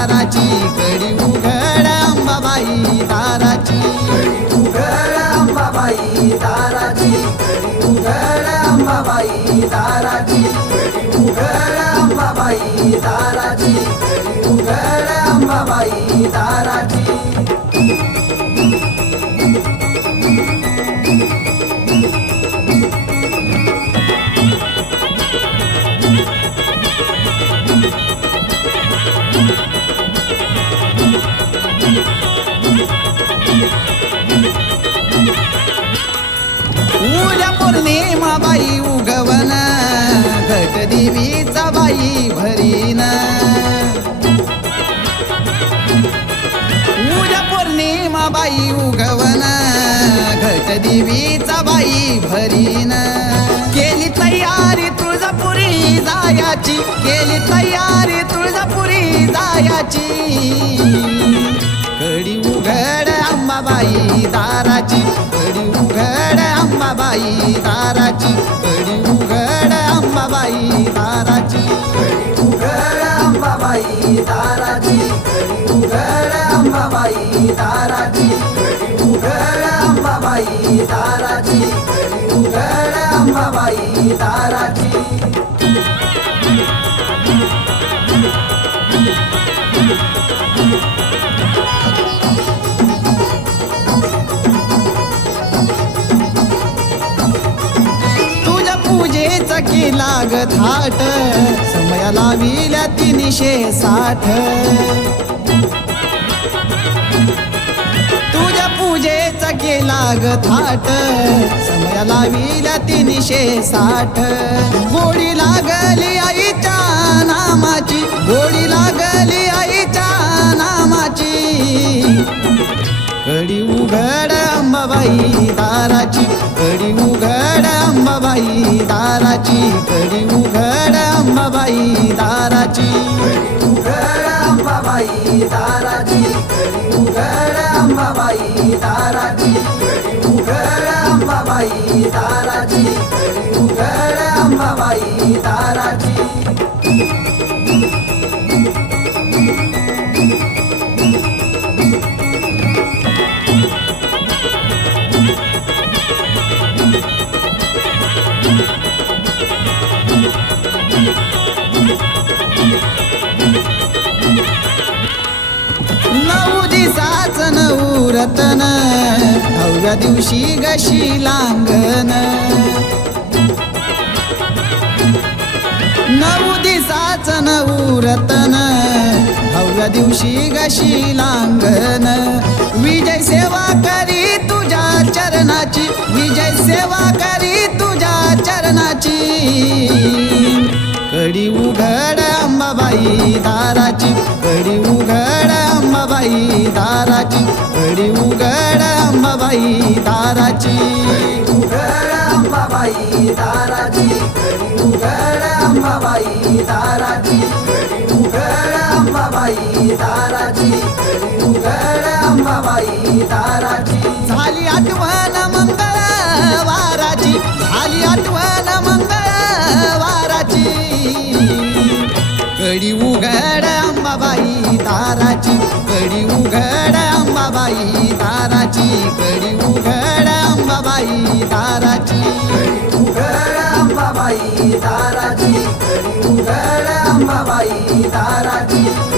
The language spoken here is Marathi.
दाराची घडी उघड अंबाबाई दाराची. उघड अंबाबाई दाराची कडी उघड अंबाबाई दाराची. कडी उघड अंबाबाई दारा पौर्णिमा बाई उगवन घट देवीचा बाई भरीन. उद्या पौर्णिमा बाई उगवन घट देवीचा बाई भरीन. केली तयारी तुळजापुरी जायाची केली तयारी तुळजापुरी जायाची. कडी उघड अंबाबाई दाराची कडी उघड अंबाबाई ताराची कडी उघड अंबाबाई ताराची कडी उघड अंबाबाई ताराची कडी उघड अंबाबाई ताराची कडी उघड अंबाबाई ताराची कडी उघड अंबाबाई ताराची चकी लाग थाट समया लाविल्या तीनशे साठ. तुझ्या पूजेचा चकी लाग थाट समया लाविल्या तीनशे साठ. गोडी लागली आईच्या नामाची. गोडी लागली अंबाबाई दाराची कडी उघड अंबाबाई दाराची. कडी उघड अंबाबाई दाराची कडी उघड अंबाबाई दाराची. नऊ रतन दिवशी गशी लांगन नऊ दिसाच नऊ रतन नवव्या दिवशी गशी लांगन विजय सेवा करी तुझ्या चरणाची विजय सेवा करी तुझ्या चरणाची. कडी उघड अंबाबाई दाराची कडी उघड अंबाबाई दाराची. कडी उघड अंबाबाई दाराची उघड अंबाबाई दाराची. कडी उघड अंबाबाई दाराची कडी उघड अंबाबाई दाराची कडी उघड अंबाबाई दाराची झाली आठवण मंगळवाराची. झाली आठवण मंगळवाराची. कडी उघड अंबाबाई दाराची. दाराची घडी उघड अंबाबाई दाराची. घडी उघड अंबाबाई दाराची घडी उघड अंबाबाई दाराची.